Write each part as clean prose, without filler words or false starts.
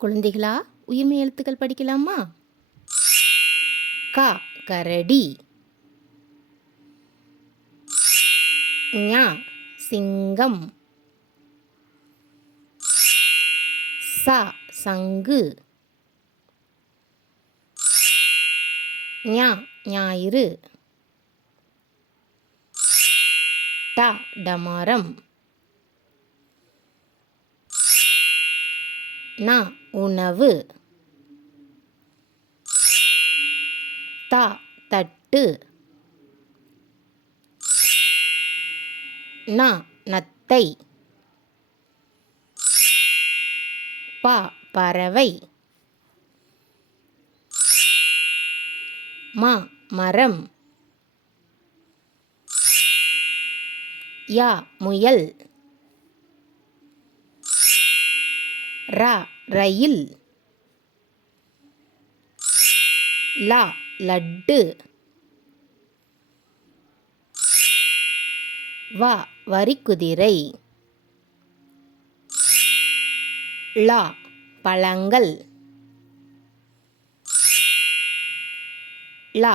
குழந்தைகளா, உயிர்மெய் எழுத்துக்கள் படிக்கலாமா? க கரடி, ஞ சிங்கம், ச சங்கு, ஞ ஞாயிறு, ட டமாரம், ந உணவு, த தட்டு, ந நத்தை, ப பறவை, ம மரம், ய முயல், ர ரயில், ல லட்டு, வ வரிக்குதிரை, ள பழங்கள், ள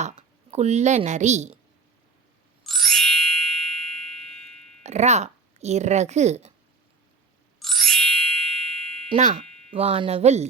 குள்ளநரி, ர இறகு, ந வானவில்.